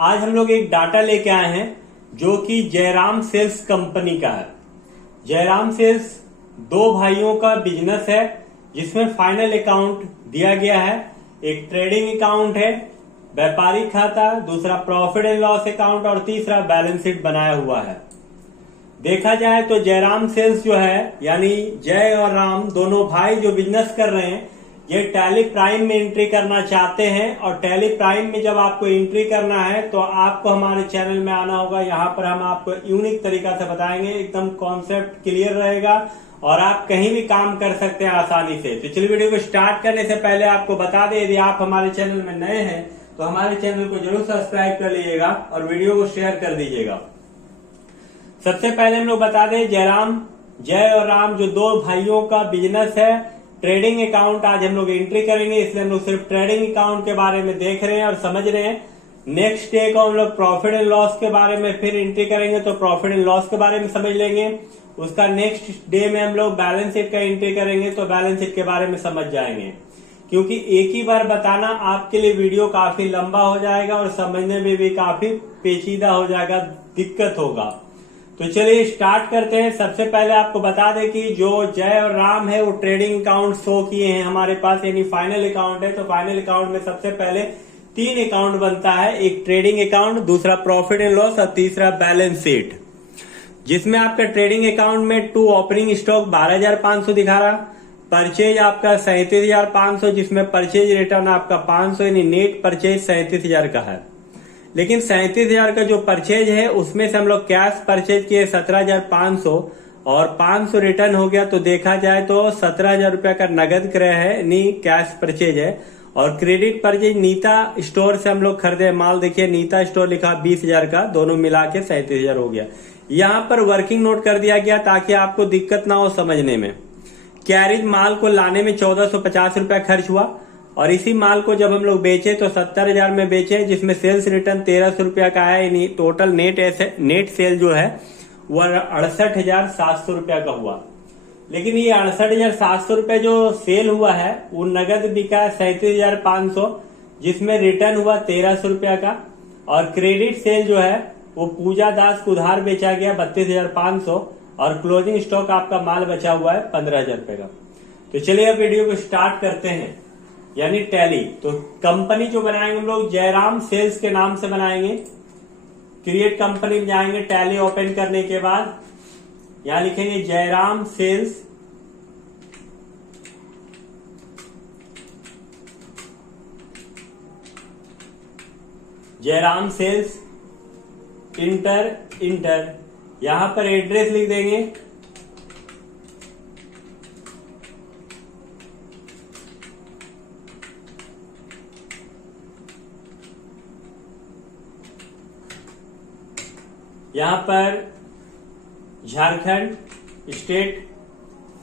आज हम लोग एक डाटा लेके आए हैं जो कि जयराम सेल्स कंपनी का है। जयराम सेल्स दो भाइयों का बिजनेस है जिसमें फाइनल अकाउंट दिया गया है। एक ट्रेडिंग अकाउंट है, व्यापारिक खाता, दूसरा प्रॉफिट एंड लॉस अकाउंट और तीसरा बैलेंस शीट बनाया हुआ है। देखा जाए तो जयराम सेल्स जो है यानी जय और राम दोनों भाई जो बिजनेस कर रहे हैं, ये टैली प्राइम में एंट्री करना चाहते हैं। और टैली प्राइम में जब आपको एंट्री करना है तो आपको हमारे चैनल में आना होगा। यहाँ पर हम आपको यूनिक तरीका से बताएंगे, एकदम कॉन्सेप्ट क्लियर रहेगा और आप कहीं भी काम कर सकते हैं आसानी से। तो चलिए वीडियो को स्टार्ट करने से पहले आपको बता दें, यदि आप हमारे चैनल में नए हैं तो हमारे चैनल को जरूर सब्सक्राइब कर लीजिएगा और वीडियो को शेयर कर दीजिएगा। सबसे पहले हम लोग बता दें, जय और राम जो दो भाइयों का बिजनेस है, ट्रेडिंग अकाउंट आज हम लोग एंट्री करेंगे, इसलिए हम लोग सिर्फ ट्रेडिंग अकाउंट के बारे में देख रहे हैं और समझ रहे हैं। नेक्स्ट डे को हम लोग प्रॉफिट एंड लॉस के बारे में फिर एंट्री करेंगे तो प्रॉफिट एंड लॉस के बारे में समझ लेंगे। उसका नेक्स्ट डे में हम लोग बैलेंस शीट का एंट्री करेंगे तो बैलेंस शीट के बारे में समझ जाएंगे। क्योंकि एक ही बार बताना आपके लिए वीडियो काफी लंबा हो जाएगा और समझने में भी काफी पेचीदा हो जाएगा, दिक्कत होगा। तो चलिए स्टार्ट करते हैं। सबसे पहले आपको बता दें कि जो जय और राम है वो ट्रेडिंग अकाउंट शो किए हैं हमारे पास, यानी फाइनल अकाउंट है। तो फाइनल अकाउंट में सबसे पहले 3 अकाउंट बनता है, एक ट्रेडिंग अकाउंट, दूसरा प्रॉफिट एंड लॉस और तीसरा बैलेंस शीट। जिसमें आपका ट्रेडिंग अकाउंट में 2 ओपनिंग स्टॉक 12,500 दिखा रहा, परचेज आपका 37,500, जिसमें परचेज रिटर्न आपका 500 यानी नेट परचेज 37,000 का है। लेकिन 37,000 का जो परचेज है उसमें से हम लोग कैश परचेज किए 17,500 और 500 रिटर्न हो गया। तो देखा जाए तो 17,000 रुपया का नगद क्रय है, यानी कैश परचेज है। और क्रेडिट परचेज नीता स्टोर से हम लोग खरीदे माल, देखिए नीता स्टोर लिखा 20,000 का, दोनों मिला के 37,000 हो गया। यहाँ पर वर्किंग नोट कर दिया गया ताकि आपको दिक्कत ना हो समझने में। कैरिज माल को लाने में 1450 रुपया खर्च हुआ और इसी माल को जब हम लोग बेचे तो 70,000 में बेचे, जिसमें सेल्स रिटर्न 1,300 रुपया का है। टोटल नेट सेल जो है वह 68,700 रुपया का हुआ। लेकिन ये 68,700 रुपया जो सेल हुआ है वो नगद बिका 37,500, जिसमें रिटर्न हुआ 1,300 रुपया का। और क्रेडिट सेल जो है वो पूजा दास को उधार बेचा गया 32,500 और क्लोजिंग स्टॉक आपका माल बचा हुआ है 15,000 रुपए का। तो चलिए अब वीडियो को स्टार्ट करते हैं, यानी टैली। तो कंपनी जो बनाएंगे हम लोग जयराम सेल्स के नाम से बनाएंगे। क्रिएट कंपनी में जाएंगे, टैली ओपन करने के बाद यहां लिखेंगे Jairam sales. Jairam sales enter यहां पर एड्रेस लिख देंगे। यहां पर Jharkhand state,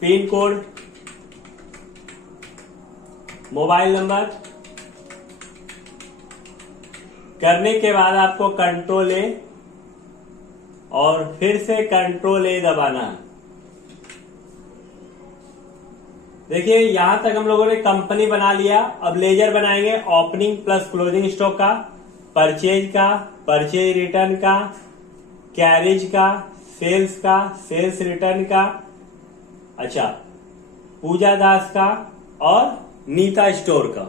pin code, mobile number करने के बाद आपको कंट्रोल ए और फिर से कंट्रोल ए दबाना है। देखिए यहां तक हम लोगों ने कंपनी बना लिया। अब लेजर बनाएंगे, ओपनिंग प्लस क्लोजिंग स्टॉक का, परचेज का, परचेज रिटर्न का, कैरेज का, सेल्स का, सेल्स रिटर्न का, अच्छा पूजा दास का और नीता स्टोर का।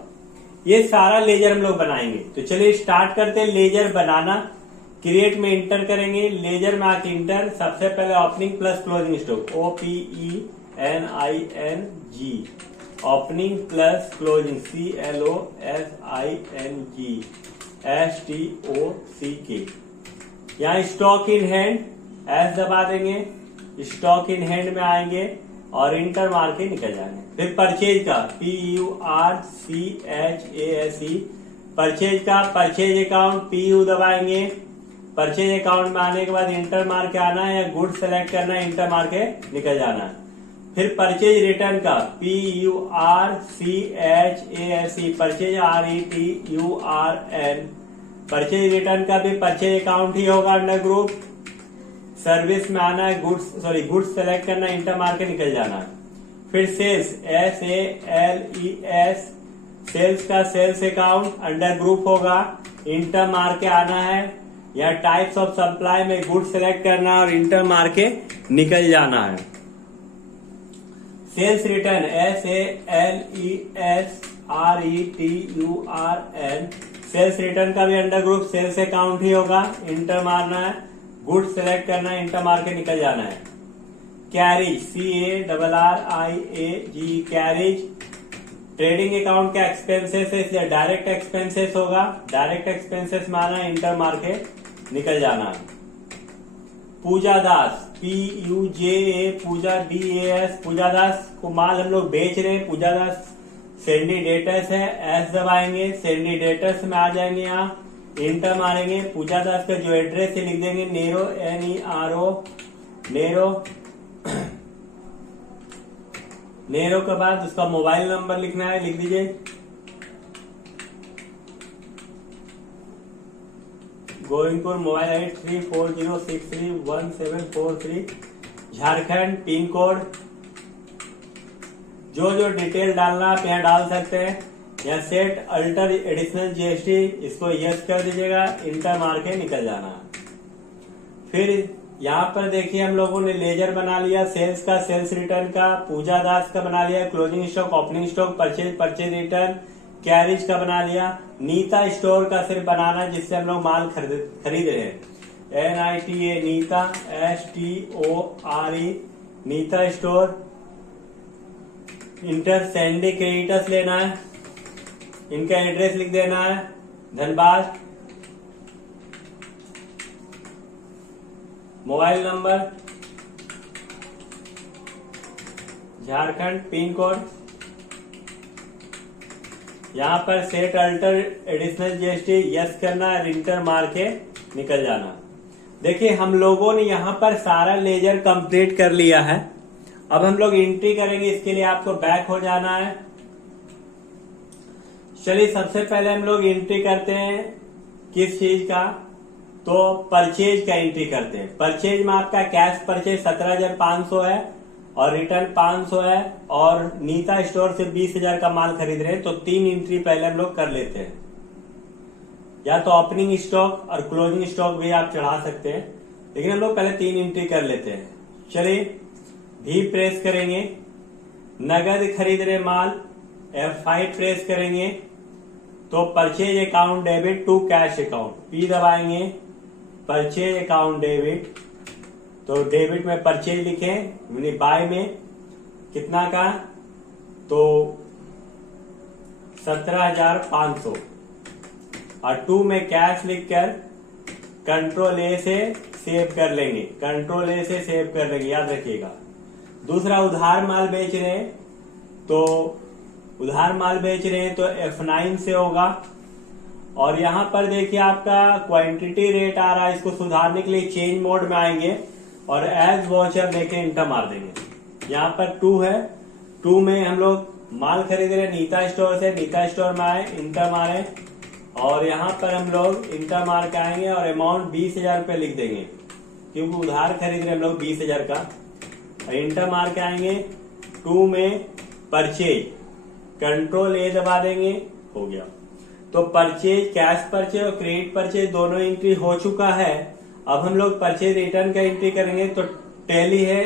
ये सारा लेजर हम लोग बनाएंगे। तो चलिए स्टार्ट करते हैं। लेजर बनाना, क्रिएट में इंटर करेंगे, लेजर में आके इंटर। सबसे पहले opening plus closing stock, OPENING, opening plus closing CLOSING यहाँ स्टॉक इन हैंड एस दबा देंगे, स्टॉक इन हैंड में आएंगे और इंटर मार के निकल जाएंगे। फिर परचेज का PURCHASE, परचेज का परचेज अकाउंट PU दबाएंगे। परचेज अकाउंट में आने के बाद इंटर मार के आना है या गुड सेलेक्ट करना है, इंटर मार के निकल जाना है। फिर परचेज रिटर्न का PURCHASE, purchase RETURN, purchase return का भी परचेज अकाउंट ही होगा अंडर ग्रुप। सर्विस में आना है, गुड्स सेलेक्ट करना, इंटर मार के निकल जाना है। फिर सेल्स SALES, सेल्स का सेल्स अकाउंट अंडर ग्रुप होगा, इंटर मार के आना है, या टाइप्स ऑफ सप्लाई में गुड सेलेक्ट करना है और इंटर मार के निकल जाना है। Sales return SALESRETURN, sales return का भी अंडर ग्रुप सेल्स अकाउंट ही होगा। इंटर मारना है, गुड सेलेक्ट करना है, इंटर मार के निकल जाना है। Carriage CARRIAG, carriage trading account का एक्सपेंसेस है, इसलिए डायरेक्ट एक्सपेंसेस होगा। डायरेक्ट एक्सपेंसेस माना है, इंटर मार के निकल जाना है। पूजा दास PUJA, पूजा DAS, पूजा दास को माल हम लोग बेच रहे हैं। पूजा दास सेंडी डेटर्स है, एस दबाएंगे, सेंडी डेटर्स में आ जाएंगे, यहाँ इंटर मारेंगे। पूजा दास का जो एड्रेस है लिख देंगे नेरो NERO, नेरो के बाद उसका मोबाइल नंबर लिखना है, लिख दीजिए। Govindpur, mobile 8340631743, Jharkhand, pin code. जो जो डिटेल डालना आप यहाँ डाल सकते हैं। या सेट अल्टर एडिशनल GST, इसको यस कर दीजिएगा, इंटर मार के निकल जाना। फिर यहाँ पर देखिए हम लोगों ने लेजर बना लिया, सेल्स का, सेल्स रिटर्न का, पूजा दास का बना लिया, closing stock, opening stock, purchase return, carriage का बना लिया। नीता स्टोर का सिर्फ बनाना जिससे हम लोग माल खरीद रहे हैं। NITA, Nita, STORE, Nita store. Enter sundry creditors लेना है, इनका एड्रेस लिख देना है, Dhanbad. Mobile number, Jharkhand, pin code. यहाँ पर set alter additional GST yes करना है, इंटर मार के निकल जाना। देखिए हम लोगों ने यहाँ पर सारा लेजर कंप्लीट कर लिया है। अब हम लोग एंट्री करेंगे, इसके लिए आपको बैक हो जाना है। चलिए सबसे पहले हम लोग एंट्री करते हैं किस चीज का, तो परचेज का एंट्री करते हैं। परचेज में आपका कैश परचेज 17,500 है और रिटर्न 500 है, और नीता स्टोर से 20,000 का माल खरीद रहे हैं, तो 3 एंट्री पहले हम लोग कर लेते हैं। या तो ओपनिंग स्टॉक और क्लोजिंग स्टॉक भी आप चढ़ा सकते हैं, लेकिन हम लोग पहले 3 एंट्री कर लेते हैं। चलिए भी प्रेस करेंगे, नगद खरीद रहे माल, F5 प्रेस करेंगे तो purchase account debit to cash account, P दबाएंगे, परचेज अकाउंट डेबिट, तो डेबिट में परचेज लिखें, बाय में कितना का, तो 17,500, और 2 में कैश लिखकर कंट्रोल A से सेव कर लेंगे, कंट्रोल A से सेव कर लेंगे, याद रखिएगा। दूसरा उधार माल बेच रहे हैं, तो उधार माल बेच रहे हैं तो F9 से होगा। और यहाँ पर देखिए आपका क्वांटिटी रेट आ रहा है, इसको सुधारने के लिए चेंज मोड में आएंगे और एज वॉचर देके इंटर मार देंगे। यहाँ पर 2 है, 2 में हम लोग माल खरीद रहे नीता स्टोर से, नीता स्टोर में आए, इंटर मारे, और यहाँ पर हम लोग इंटर मार के आएंगे और अमाउंट 20,000 रुपये लिख देंगे, क्योंकि उधार खरीद रहे हम लोग 20,000 का, और इंटर मार के आएंगे। 2 में परचेज, कंट्रोल A दबा देंगे, हो गया। तो परचेज, कैश परचेज और क्रेडिट परचेज दोनों एंट्री हो चुका है। अब हम लोग परचेज रिटर्न का एंट्री करेंगे, तो टैली है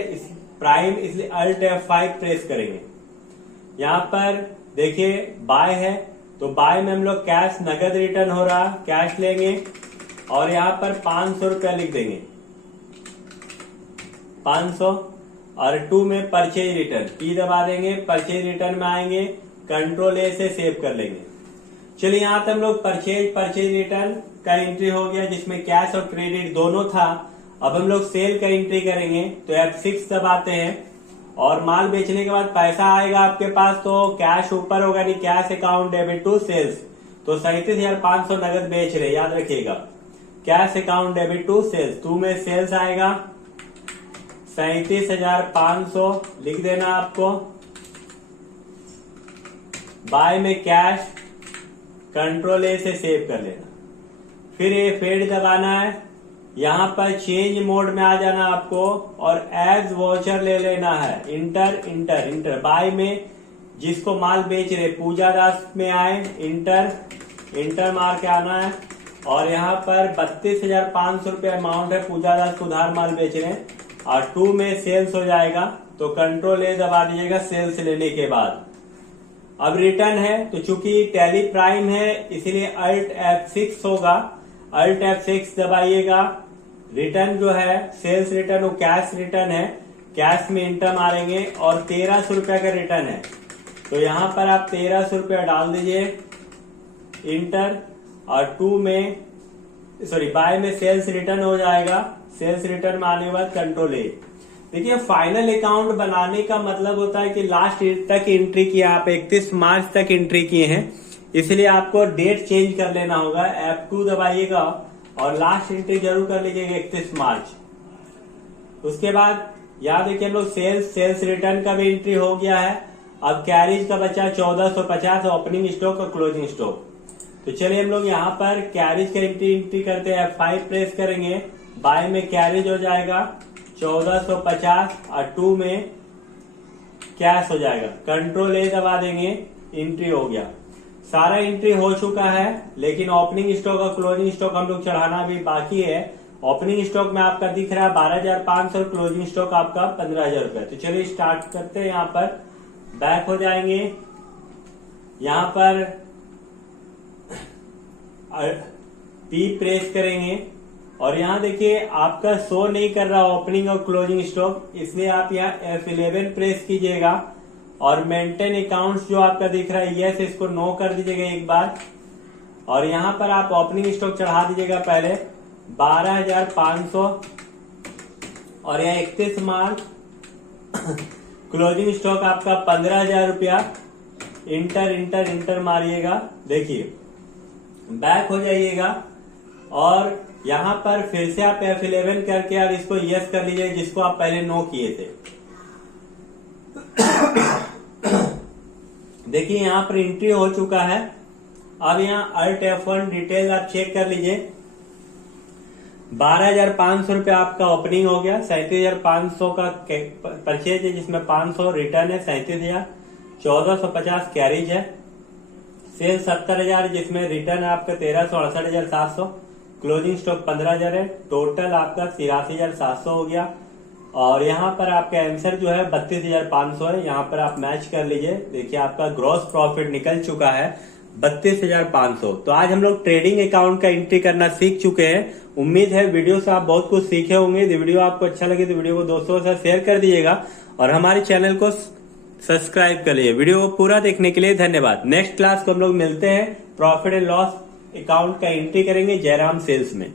प्राइम, इसलिए अल्ट F5 प्रेस करेंगे। यहाँ पर देखिए बाय है, तो बाय में हम लोग कैश नगद रिटर्न हो रहा, कैश लेंगे और यहाँ पर 500 रुपया लिख देंगे, 500, और 2 में परचेज रिटर्न, P दबा देंगे, परचेज रिटर्न में आएंगे, कंट्रोल A से सेव कर लेंगे। चलिए यहाँ तक हम लोग परचेज रिटर्न का एंट्री हो गया, जिसमें कैश और क्रेडिट दोनों था। अब हम लोग सेल का एंट्री करेंगे, तो F6 दबाते हैं और माल बेचने के बाद पैसा आएगा आपके पास, तो कैश ऊपर होगा, नहीं cash account debit to sales, तो 37,500 नगद बेच रहे, याद रखिएगा, cash account debit to sales. 2 में सेल्स आएगा 37,500 लिख देना आपको, बाय में कैश, कंट्रोल A से सेव कर लेना। फिर ये फेड दबाना है, यहाँ पर चेंज मोड में आ जाना आपको और एज वॉचर ले लेना है, इंटर इंटर इंटर। बाय में जिसको माल बेच रहे पूजा दास में आए, इंटर इंटर मार के आना है, और यहाँ पर 32,500 रुपये अमाउंट है, पूजा दास उधार माल बेच रहे हैं और 2 में सेल्स हो जाएगा तो कंट्रोल ए दबा दीजिएगा सेल्स लेने के बाद। अब रिटर्न है तो चूंकि टैली प्राइम है इसीलिए अल्ट F6 होगा, अल्ट F6 दबाइएगा। रिटर्न जो है सेल्स रिटर्न वो कैश रिटर्न है, कैश में इंटर मारेंगे और 1300 रुपया का रिटर्न है तो यहाँ पर आप 1300 रुपया डाल दीजिए इंटर और 2 में बाय में सेल्स रिटर्न हो जाएगा। सेल्स रिटर्न में आने के बाद कंट्रोल ए। देखिए फाइनल अकाउंट बनाने का मतलब होता है कि लास्ट तक एंट्री किया, आप 31 मार्च तक एंट्री किए हैं इसलिए आपको डेट चेंज कर लेना होगा। F2 दबाइएगा और लास्ट एंट्री जरूर कर लीजिएगा 31 मार्च। उसके बाद याद रखिए हम लोग सेल्स रिटर्न का भी एंट्री हो गया है। अब कैरिज का बचा 1450 ओपनिंग स्टॉक और क्लोजिंग स्टॉक। तो चलिए हम लोग यहाँ पर कैरिज का एंट्री करते हैं, F5 प्रेस करेंगे, बाय में कैरिज हो जाएगा 1450 और 2 में कैश हो जाएगा, कंट्रोल ए दबा देंगे, एंट्री हो गया। सारा एंट्री हो चुका है लेकिन ओपनिंग स्टॉक और क्लोजिंग स्टॉक हम लोग चढ़ाना भी बाकी है। ओपनिंग स्टॉक में आपका दिख रहा है 12,500, क्लोजिंग स्टॉक आपका 15,000 रुपया। तो चलिए स्टार्ट करते हैं। यहाँ पर बैक हो जाएंगे, यहाँ पर पी प्रेस करेंगे और यहाँ देखिए आपका शो नहीं कर रहा ओपनिंग और क्लोजिंग स्टॉक, इसलिए आप यहाँ F11 प्रेस कीजिएगा और मेंटेन अकाउंट्स जो आपका दिख रहा है यस, इसको नो कर दीजिएगा एक बार और यहाँ पर आप ओपनिंग स्टॉक चढ़ा दीजिएगा पहले 12,500 और यह 31 मार्च। क्लोजिंग स्टॉक आपका 15,000 रुपया, इंटर मारिएगा। देखिए बैक हो जाइएगा और यहाँ पर फिर से आप F11 करके और इसको यस कर लीजिए जिसको आप पहले नो किए थे। देखिए यहाँ पर एंट्री हो चुका है। अब यहाँ अल्ट F1 डिटेल आप चेक कर लीजिए। 12,500 रुपया आपका ओपनिंग हो गया, 37,500 का परचेज है जिसमें 500 रिटर्न है, 37,000, 1450 कैरिज है, सेल 70,000 जिसमें रिटर्न है आपका 13,68,700, क्लोजिंग स्टॉक 15,000 है, टोटल आपका 83,700 हो गया। और यहाँ पर आपका आंसर जो है 32,500 है, यहाँ पर आप मैच कर लीजिए। देखिए आपका ग्रॉस प्रॉफिट निकल चुका है 32,500। तो आज हम लोग ट्रेडिंग अकाउंट का एंट्री करना सीख चुके हैं। उम्मीद है वीडियो से आप बहुत कुछ सीखे होंगे। यदि वीडियो आपको अच्छा लगे तो वीडियो को दोस्तों के साथ शेयर कर दीजिएगा और हमारे चैनल को सब्सक्राइब कर लीजिए। वीडियो को पूरा देखने के लिए धन्यवाद। नेक्स्ट क्लास को हम लोग मिलते हैं, प्रॉफिट एंड लॉस अकाउंट का एंट्री करेंगे जयराम सेल्स में।